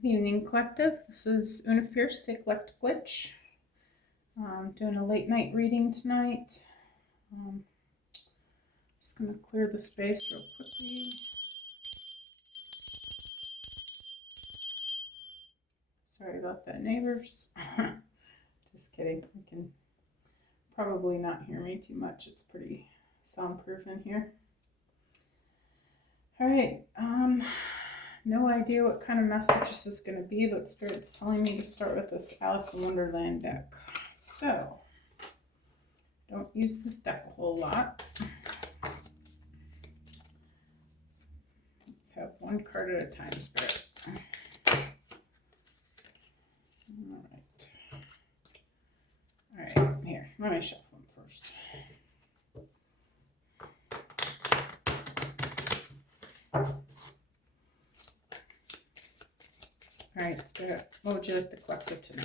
Good evening, collective. This is Una Fierce, the Eclectic Witch. Doing a late night reading tonight. Just going to clear the space real quickly. Sorry about that, neighbors. Just kidding. You can probably not hear me too much. It's pretty soundproof in here. All right. No idea what kind of message this is going to be, but Spirit's telling me to start with this Alice in Wonderland deck. So, don't use this deck a whole lot. Let's have one card at a time, Spirit. All right, here, let me shuffle them first. All right, Spirit, what would you like the collective to know?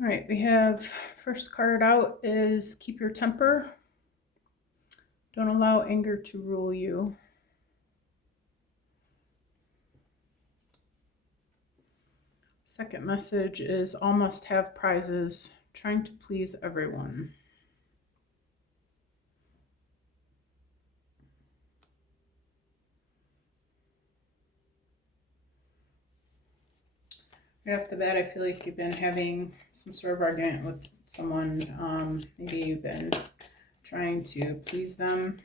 All right, we have first card out is keep your temper. Don't allow anger to rule you. Second message is all must have prizes, trying to please everyone. Right off the bat, I feel like you've been having some sort of argument with someone. Maybe you've been trying to please them,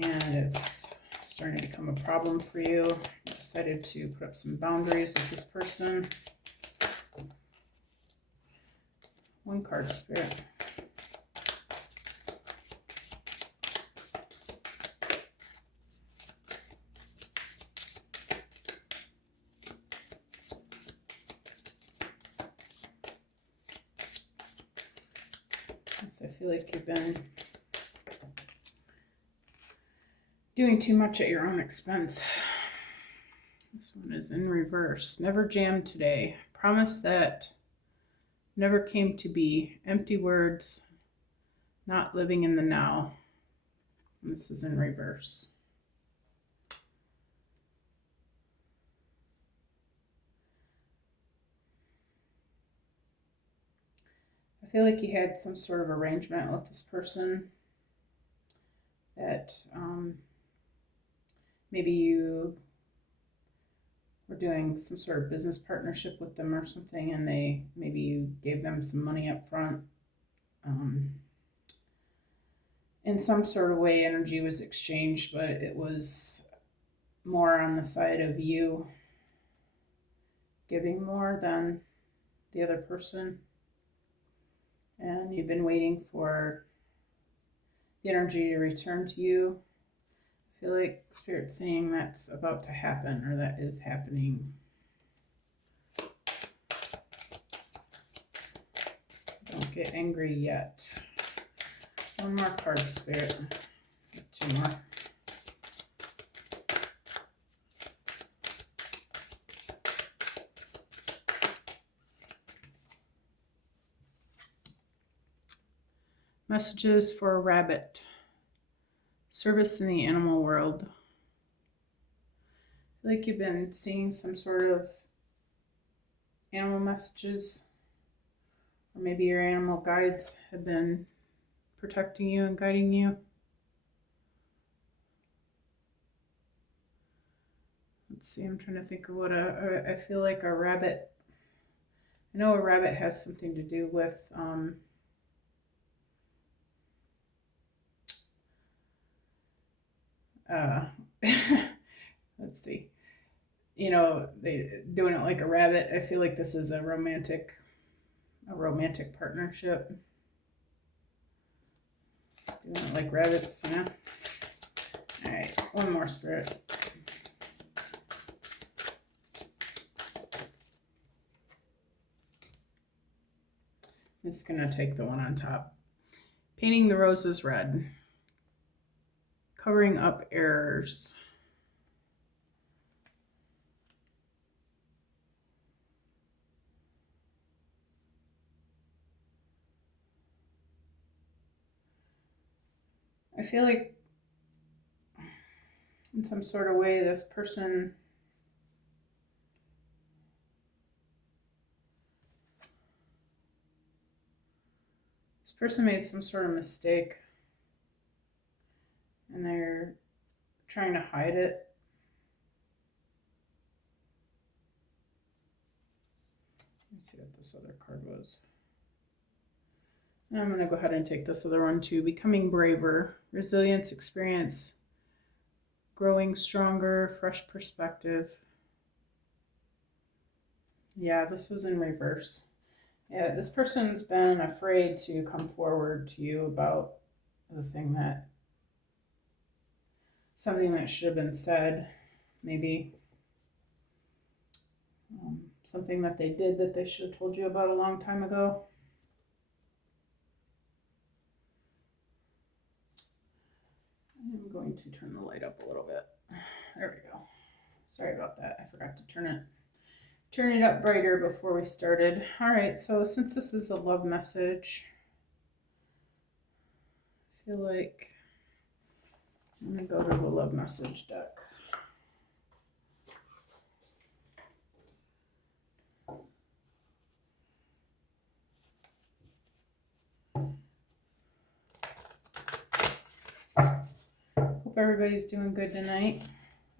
and it's starting to become a problem for you. You decided to put up some boundaries with this person. One card, Spirit. I feel like you've been doing too much at your own expense. This one is in reverse. Never jam today. Promise that never came to be. Empty words, not living in the now. And this is in reverse. I feel like you had some sort of arrangement with this person that maybe you were doing some sort of business partnership with them or something, and maybe you gave them some money up front. In some sort of way, energy was exchanged, but it was more on the side of you giving more than the other person. And you've been waiting for the energy to return to you. I feel like Spirit's saying that's about to happen, or that is happening. Don't get angry yet. One more card, Spirit. Two more. Messages for a rabbit. Service in the animal world. I feel like you've been seeing some sort of animal messages, or maybe your animal guides have been protecting you and guiding you. Let's see, I'm trying to think of what I feel like a rabbit. I know a rabbit has something to do with let's see. They doing it like a rabbit. I feel like this is a romantic partnership. Doing it like rabbits, you know? All right, one more, Spirit. I'm just gonna take the one on top. Painting the roses red. covering up errors. I feel like in some sort of way this person made some sort of mistake and they're trying to hide it. Let me see what this other card was. I'm going to go ahead and take this other one too. Becoming braver, resilience, experience, growing stronger, fresh perspective. Yeah, this was in reverse. Yeah, this person's been afraid to come forward to you about the thing that, something that should have been said, maybe. Something that they did that they should have told you about a long time ago. I'm going to turn the light up a little bit. There we go. Sorry about that. I forgot to turn it up brighter before we started. All right, so since this is a love message, I feel like I'm going to go to the love message deck. Hope everybody's doing good tonight.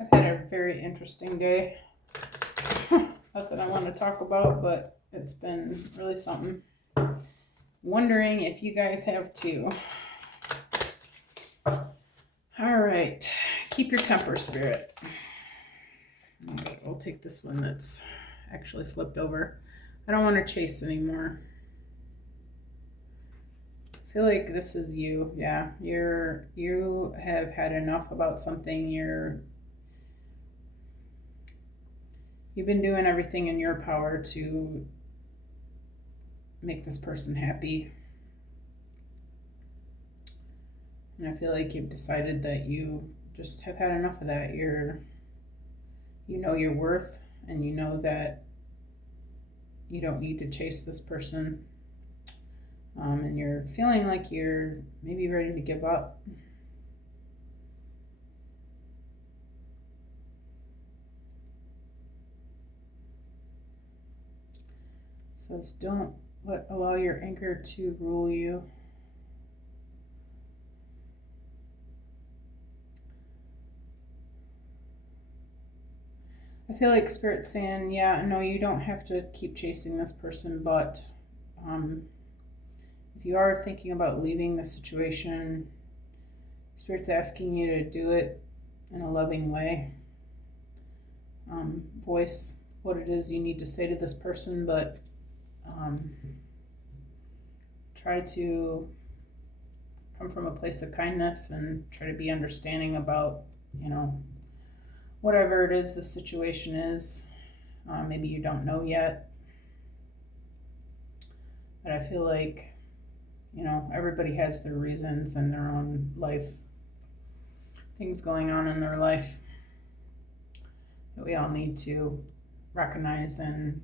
I've had a very interesting day. Not that I want to talk about, but it's been really something. Wondering if you guys have too. All right, keep your temper, Spirit. All right, I'll take this one that's actually flipped over. I don't want to chase anymore. I feel like this is you. Yeah, you have had enough about something. You've been doing everything in your power to make this person happy. And I feel like you've decided that you just have had enough of that. You know your worth, and you know that you don't need to chase this person. And you're feeling like you're maybe ready to give up. It says, don't allow your anger to rule you. I feel like Spirit's saying, yeah, no, you don't have to keep chasing this person, but if you are thinking about leaving the situation, Spirit's asking you to do it in a loving way. Voice what it is you need to say to this person, but try to come from a place of kindness and try to be understanding about, whatever it is the situation is. Maybe you don't know yet, but I feel like, everybody has their reasons and their own life, things going on in their life that we all need to recognize and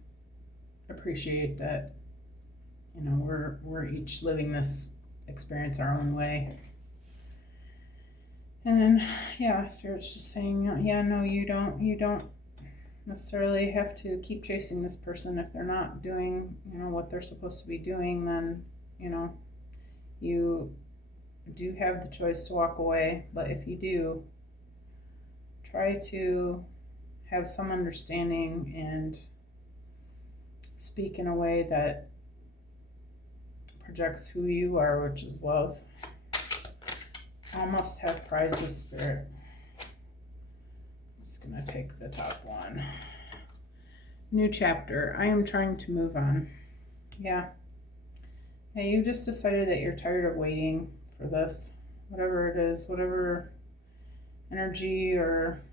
appreciate that, we're each living this experience our own way. And then, Spirit's just saying, no, you don't necessarily have to keep chasing this person. If they're not doing, what they're supposed to be doing, then, you do have the choice to walk away. But if you do, try to have some understanding and speak in a way that projects who you are, which is love. I must have prizes, Spirit. I'm just gonna pick the top one. New chapter. I am trying to move on. Yeah, you just decided that you're tired of waiting for this. Whatever it is, whatever energy or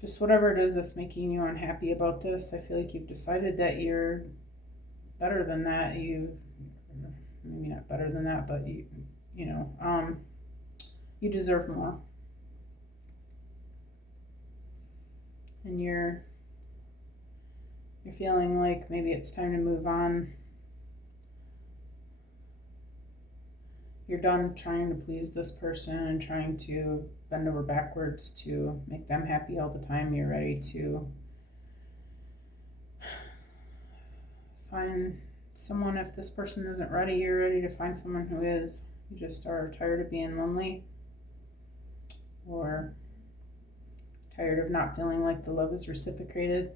just whatever it is that's making you unhappy about this, I feel like you've decided that you're better than that. You're maybe not better than that, but you deserve more. And you're feeling like maybe it's time to move on. You're done trying to please this person and trying to bend over backwards to make them happy all the time. You're ready to find someone. If this person isn't ready, you're ready to find someone who is. You just are tired of being lonely, or tired of not feeling like the love is reciprocated.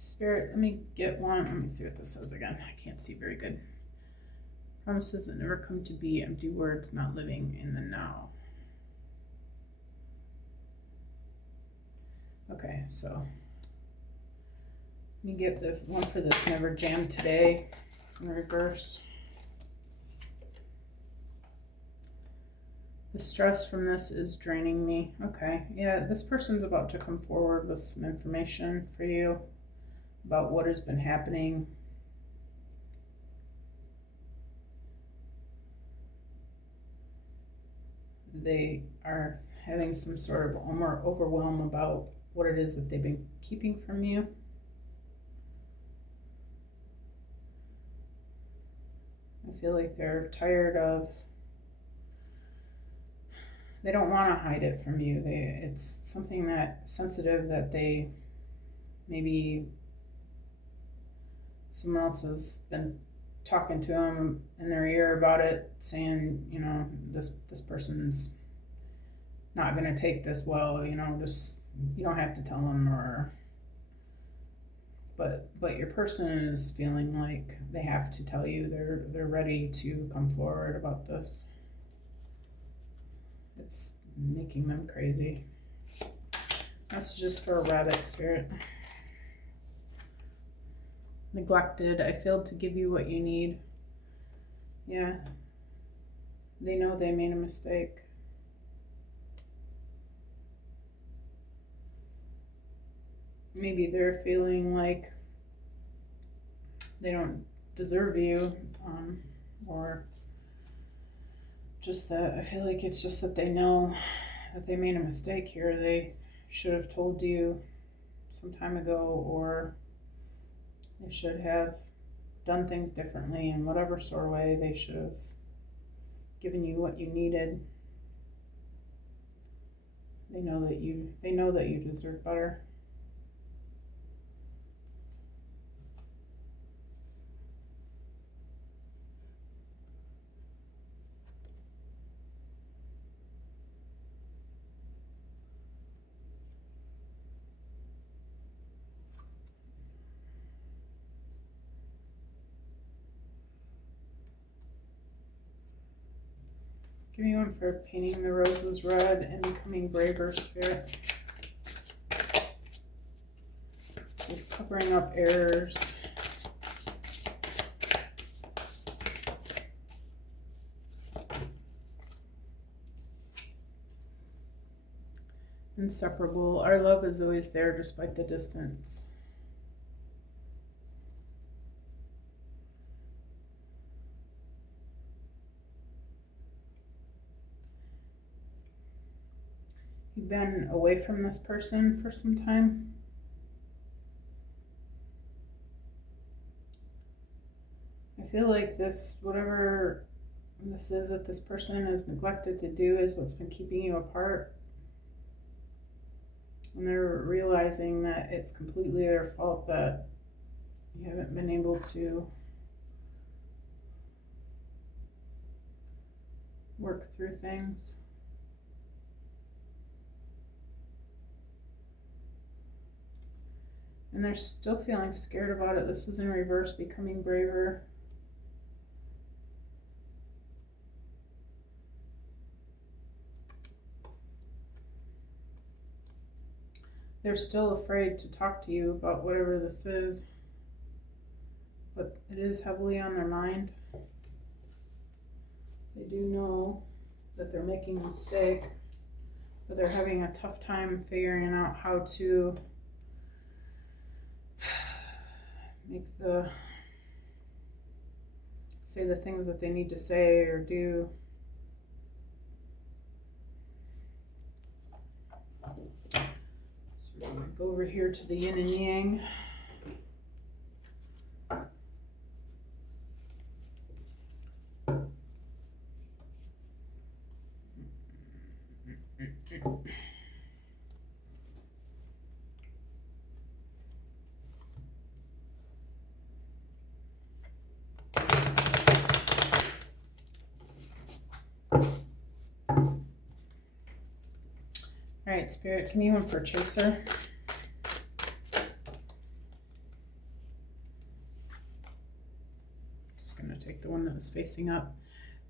Spirit, let me get one. Let me see what this says again. I can't see very good. Promises that never come to be, empty words, not living in the now. Okay, so let me get this one for this Never Jam Today in reverse. The stress from this is draining me. Okay, yeah, this person's about to come forward with some information for you about what has been happening. They are having some sort of overwhelm about what it is that they've been keeping from you. I feel like they're tired of, they don't want to hide it from you. It's something that sensitive that they maybe someone else has been talking to them in their ear about it, saying, this person's not going to take this well, just, you don't have to tell them, or, but your person is feeling like they have to tell you. They're ready to come forward about this. It's making them crazy. Messages for a rabbit, Spirit. Neglected. I failed to give you what you need. Yeah. They know they made a mistake. Maybe they're feeling like they don't deserve you, or just that I feel like it's just that they know that they made a mistake here. They should have told you some time ago, or they should have done things differently in whatever sort of way. They should have given you what you needed. They know that you deserve better. Give me one for painting the roses red and becoming braver, Spirit. This is covering up errors. Inseparable. Our love is always there despite the distance. You've been away from this person for some time. I feel like this, whatever this is that this person is neglected to do, is what's been keeping you apart. And they're realizing that it's completely their fault that you haven't been able to work through things. And they're still feeling scared about it. This was in reverse, becoming braver. They're still afraid to talk to you about whatever this is, but it is heavily on their mind. They do know that they're making a mistake, but they're having a tough time figuring out how to say the things that they need to say or do. So we're going to go over here to the yin and yang. All right, Spirit, give me one for Chaser. Just going to take the one that was facing up.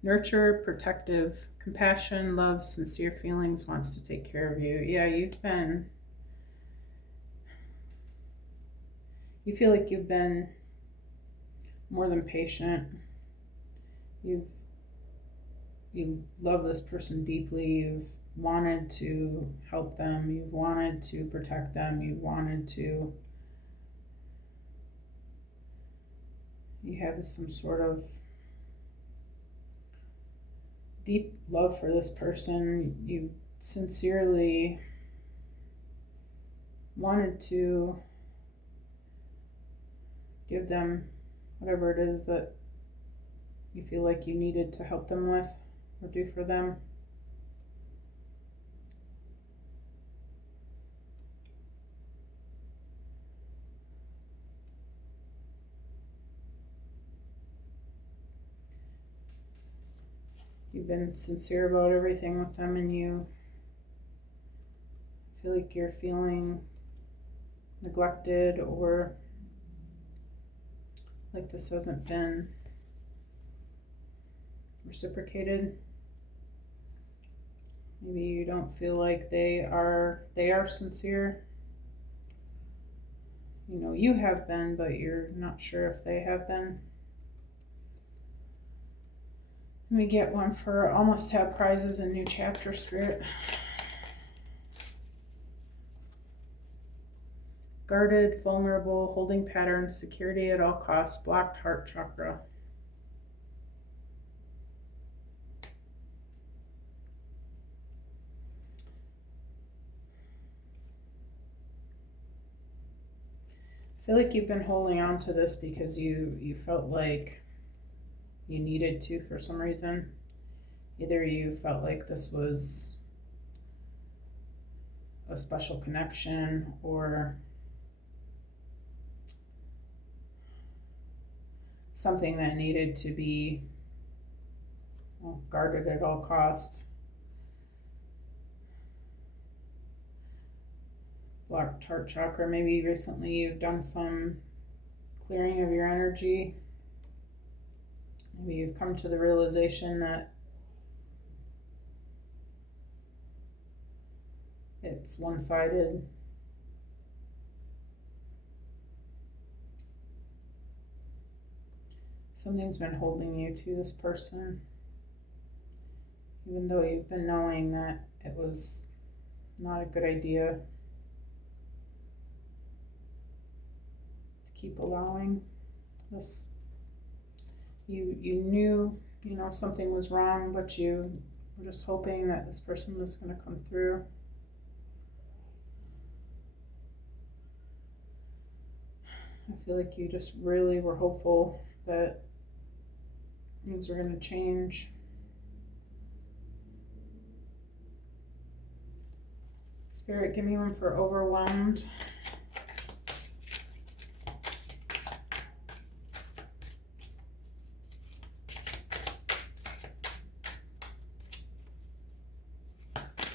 Nurture, protective, compassion, love, sincere feelings, wants to take care of you. Yeah, you feel like you've been more than patient. You love this person deeply. You've wanted to help them. You've wanted to protect them. You have some sort of deep love for this person. You sincerely wanted to give them whatever it is that you feel like you needed to help them with or do for them. You've been sincere about everything with them, and you feel like you're feeling neglected or like this hasn't been reciprocated. Maybe you don't feel like they are sincere. You know you have been, but you're not sure if they have been. Let me get one for almost have prizes in new chapter, Spirit. Guarded, vulnerable, holding patterns, security at all costs, blocked heart chakra. I feel like you've been holding on to this because you felt like you needed to for some reason. Either you felt like this was a special connection or something that needed to be guarded at all costs. Blocked heart chakra. Maybe recently you've done some clearing of your energy. Maybe you've come to the realization that it's one-sided. Something's been holding you to this person, even though you've been knowing that it was not a good idea to keep allowing this. You knew, something was wrong, but you were just hoping that this person was going to come through. I feel like you just really were hopeful that things were going to change. Spirit, give me one for overwhelmed.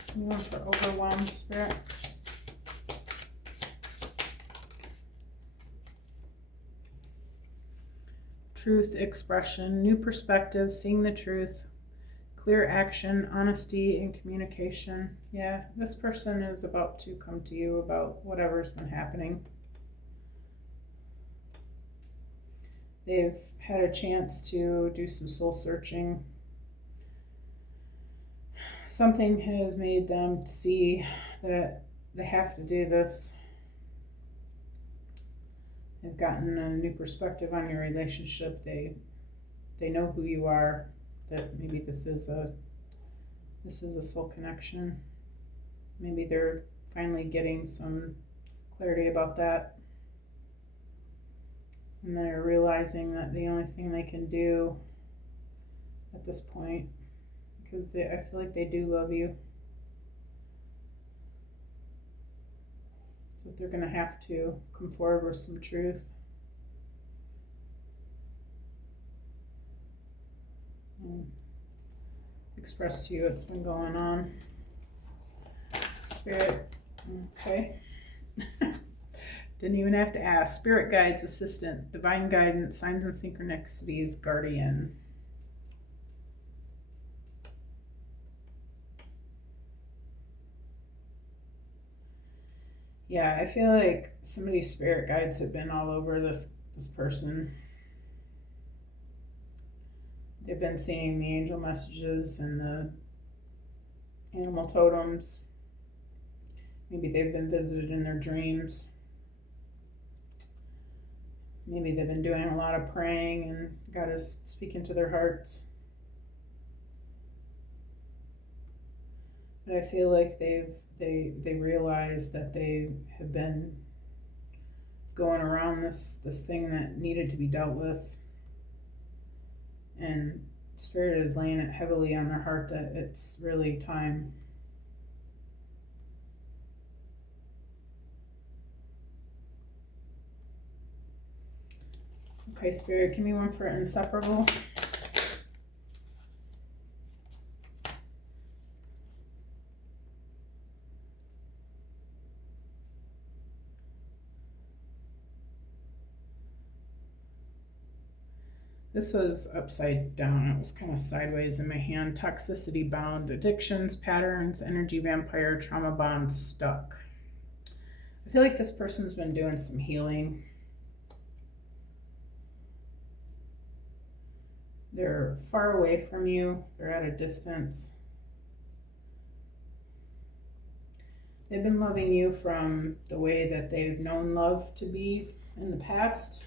Give me one for overwhelmed, Spirit. Truth, expression, new perspective, seeing the truth, clear action, honesty, and communication. Yeah, this person is about to come to you about whatever's been happening. They've had a chance to do some soul searching. Something has made them see that they have to do this. They've gotten a new perspective on your relationship. They know who you are, that maybe this is a soul connection. Maybe they're finally getting some clarity about that. And they're realizing that the only thing they can do at this point, because I feel like they do love you, so they're going to have to come forward with some truth. And express to you what's been going on. Spirit, okay. Didn't even have to ask. Spirit guides, assistance, divine guidance, signs and synchronicities, guardian. Yeah, I feel like some of these spirit guides have been all over this person. They've been seeing the angel messages and the animal totems. Maybe they've been visited in their dreams. Maybe they've been doing a lot of praying and God is speaking to their hearts. But I feel like they realize that they have been going around this thing that needed to be dealt with. And Spirit is laying it heavily on their heart that it's really time. Okay, Spirit, give me one for inseparable. This was upside down. It was kind of sideways in my hand. Toxicity bound, addictions, patterns, energy vampire, trauma bonds, stuck. I feel like this person's been doing some healing. They're far away from you. They're at a distance. They've been loving you from the way that they've known love to be in the past.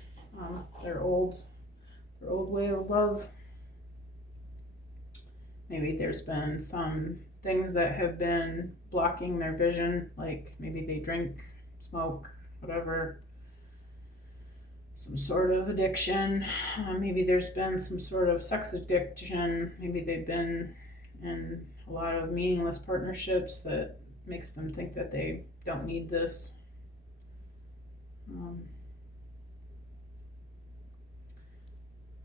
Their old way of love. Maybe there's been some things that have been blocking their vision, like maybe they drink, smoke, whatever, some sort of addiction. Maybe there's been some sort of sex addiction. Maybe they've been in a lot of meaningless partnerships that makes them think that they don't need this.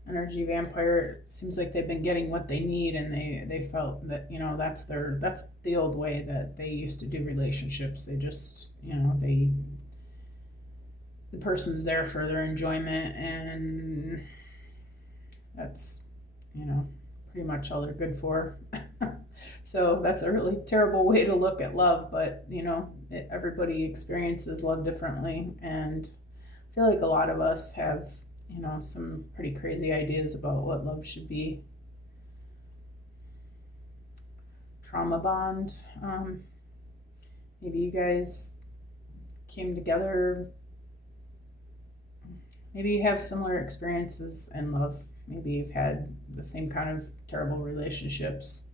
Energy vampire, seems like they've been getting what they need, and they felt that, you know, that's the old way that they used to do relationships. They just, you know, the person's there for their enjoyment, and that's, you know, pretty much all they're good for. So that's a really terrible way to look at love, but you know, everybody experiences love differently, and I feel like a lot of us have, you know, some pretty crazy ideas about what love should be. Trauma bond. Maybe you guys came together. Maybe you have similar experiences in love. Maybe you've had the same kind of terrible relationships.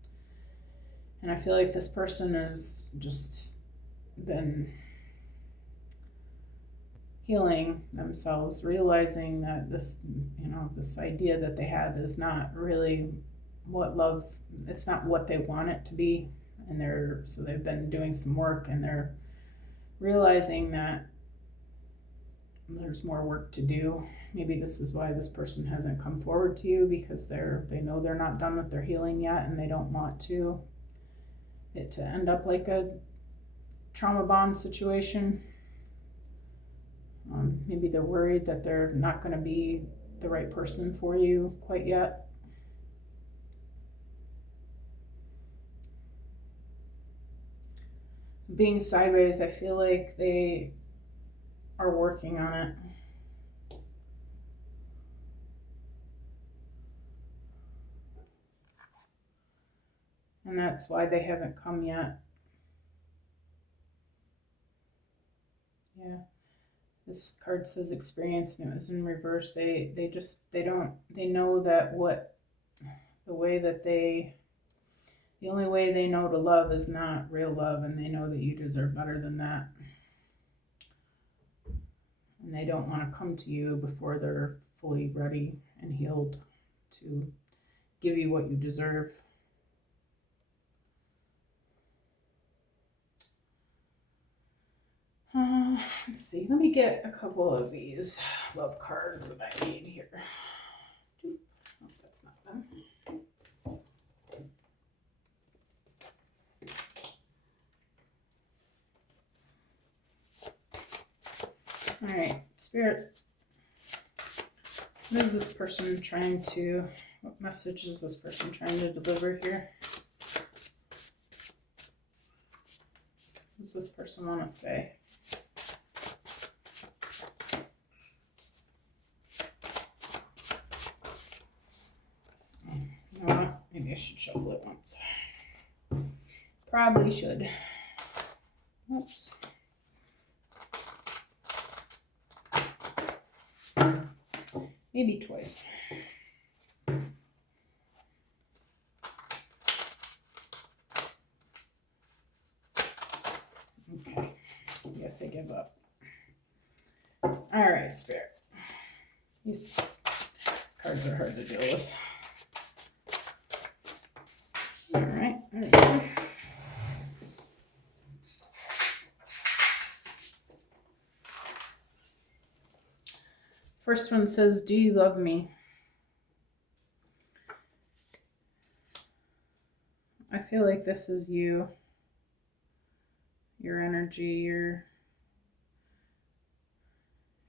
And I feel like this person has just been healing themselves, realizing that this, you know, this idea that they have is not really what love, it's not what they want it to be. And so they've been doing some work, and they're realizing that there's more work to do. Maybe this is why this person hasn't come forward to you, because they know they're not done with their healing yet, and they don't want it to end up like a trauma bond situation. Maybe they're worried that they're not going to be the right person for you quite yet. Being sideways, I feel like they are working on it. And that's why they haven't come yet. Yeah. This card says experience, and it was in reverse. They know that the only way they know to love is not real love, and they know that you deserve better than that. And they don't want to come to you before they're fully ready and healed to give you what you deserve. Let's see, let me get a couple of these love cards that I need here. Oh, that's not them. All right, Spirit, what is this person trying to, what message is this person trying to deliver here? What does this person want to say? You know what? Maybe I should shuffle it once. Probably should. Oops. Maybe twice. Okay, I guess I give up. All right, Spirit. These cards are hard to deal with. All right, there we go. First one says, do you love me? I feel like this is you. Your energy, you're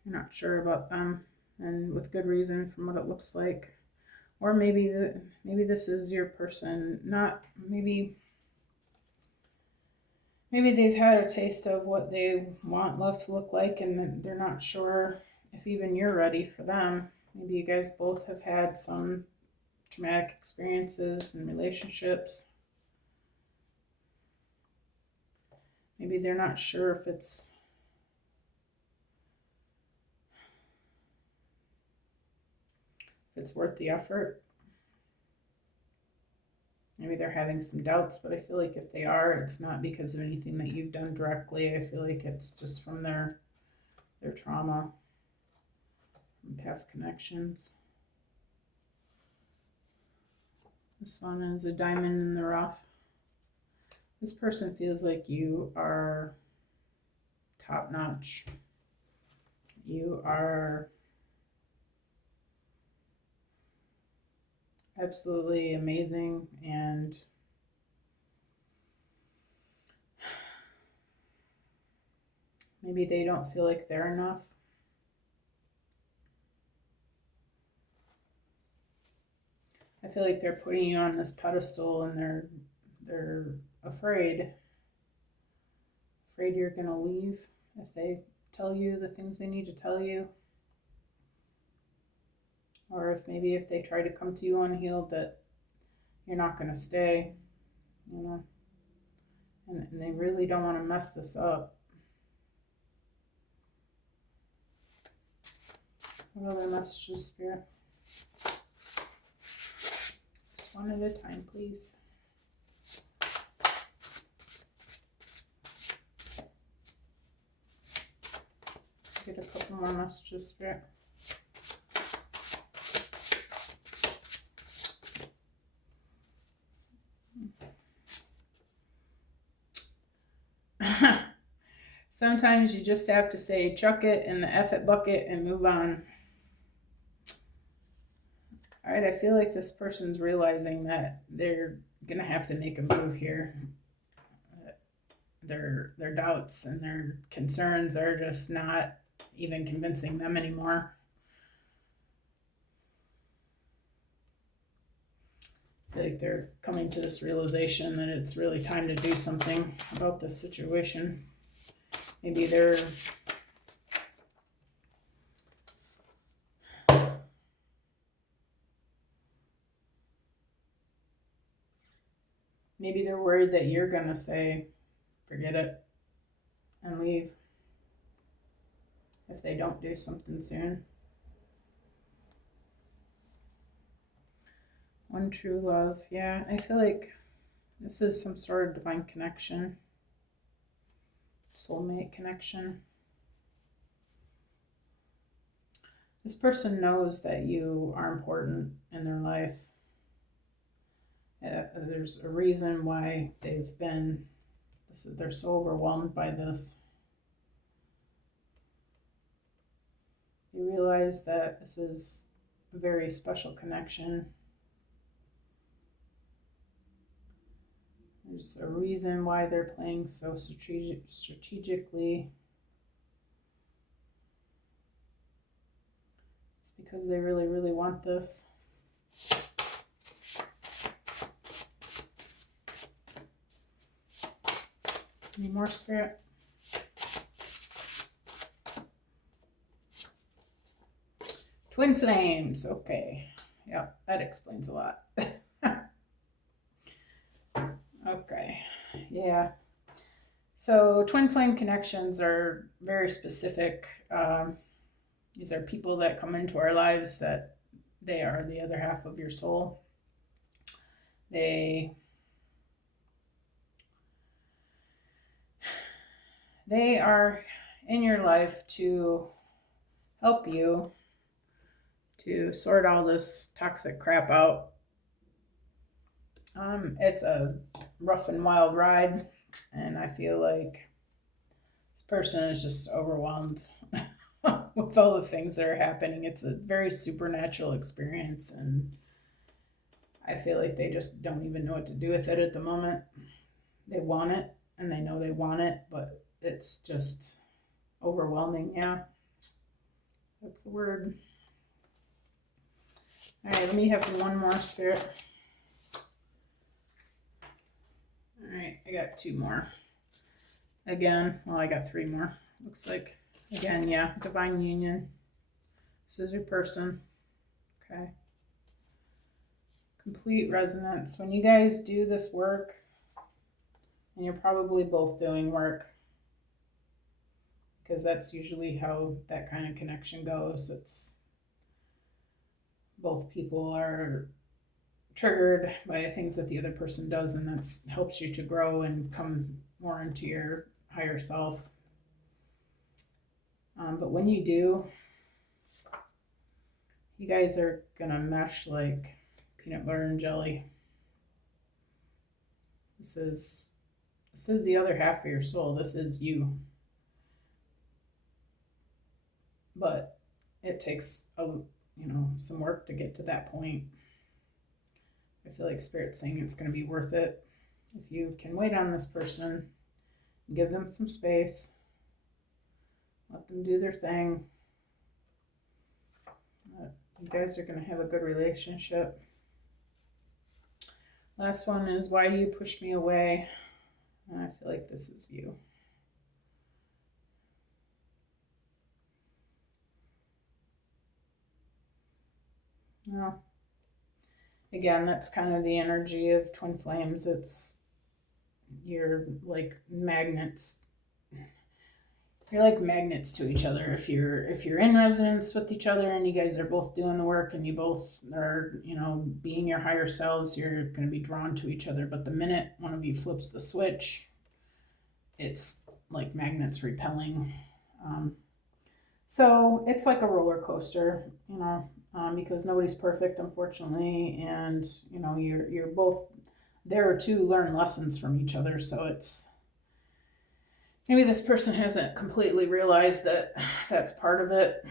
not sure about them, and with good reason from what it looks like. Or maybe this is your person. Maybe they've had a taste of what they want love to look like, and they're not sure if even you're ready for them. Maybe you guys both have had some traumatic experiences and relationships. Maybe they're not sure if it's worth the effort. Maybe they're having some doubts, but I feel like if they are, it's not because of anything that you've done directly. I feel like it's just from their trauma, from past connections. This one is a diamond in the rough. This person feels like you are top notch. You are absolutely amazing, and maybe they don't feel like they're enough. I feel like they're putting you on this pedestal, and they're afraid you're gonna leave if they tell you the things they need to tell you, or if they try to come to you unhealed, that you're not gonna stay, and they really don't want to mess this up. What other messages, Spirit? Just one at a time, please. Get a couple more messages, Spirit. Sometimes you just have to say chuck it in the F it bucket and move on. All right, I feel like this person's realizing that they're gonna have to make a move here. Their doubts and their concerns are just not even convincing them anymore. I feel like they're coming to this realization that it's really time to do something about this situation. Maybe they're worried that you're gonna say, forget it, and leave. if they don't do something soon. One true love. Yeah, I feel like this is some sort of divine connection, soulmate connection. This person knows that you are important in their life. There's a reason why they're so overwhelmed by this. You realize that this is a very special connection. There's a reason why they're playing so strategically. It's because they really, really want this. Any more, Spirit? Twin flames. Okay. Yeah, that explains a lot. Okay. Yeah. So twin flame connections are very specific. These are people that come into our lives that they are the other half of your soul. They are in your life to help you to sort all this toxic crap out. It's a rough and wild ride, and I feel like this person is just overwhelmed with all the things that are happening. It's a very supernatural experience, and I feel like they just don't even know what to do with it at the moment. They want it, and they know they want it, but it's just overwhelming. Yeah, that's the word. All right, let me have one more, Spirit. All right, I got two more. Again, well, I got three more. Looks like, again, yeah, divine union. This is your person. Okay. Complete resonance. When you guys do this work, and you're probably both doing work, because that's usually how that kind of connection goes. It's both people are triggered by things that the other person does, and that helps you to grow and come more into your higher self. But when you do, you guys are gonna mesh like peanut butter and jelly. This is the other half of your soul. This is you. But it takes some work to get to that point. I feel like Spirit's saying it's going to be worth it if you can wait on this person, give them some space, let them do their thing. You guys are going to have a good relationship. Last one is, why do you push me away? And I feel like this is you. Well, again, that's kind of the energy of twin flames. You're like magnets. You're like magnets to each other. If you're in resonance with each other and you guys are both doing the work and you both are, being your higher selves, you're going to be drawn to each other. But the minute one of you flips the switch, it's like magnets repelling. So it's like a roller coaster, because nobody's perfect, unfortunately, and you're both there to learn lessons from each other. So it's maybe this person hasn't completely realized that that's part of it.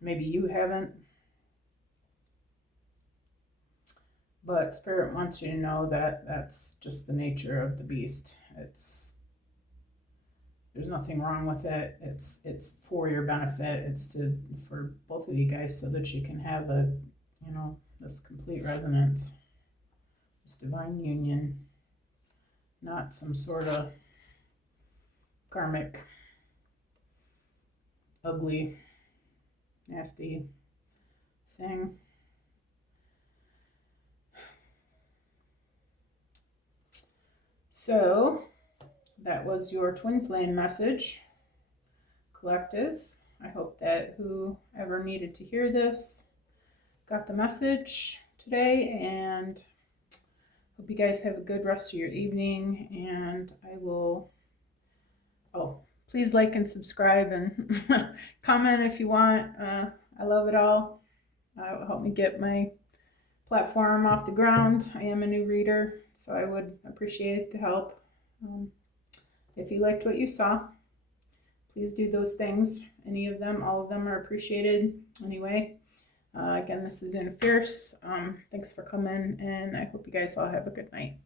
Maybe you haven't, but Spirit wants you to know that that's just the nature of the beast. There's nothing wrong with it. It's for your benefit. It's for both of you guys, so that you can have this complete resonance, this divine union, not some sort of karmic, ugly, nasty thing. So that was your twin flame message. Collective. I hope that whoever needed to hear this got the message today, and hope you guys have a good rest of your evening. And I will, please like and subscribe and comment if you want. I love it all. It will help me get my platform off the ground. I am a new reader, so I would appreciate the help. If you liked what you saw, please do those things. Any of them, all of them are appreciated anyway. Again, this is Una Fierce. Thanks for coming, and I hope you guys all have a good night.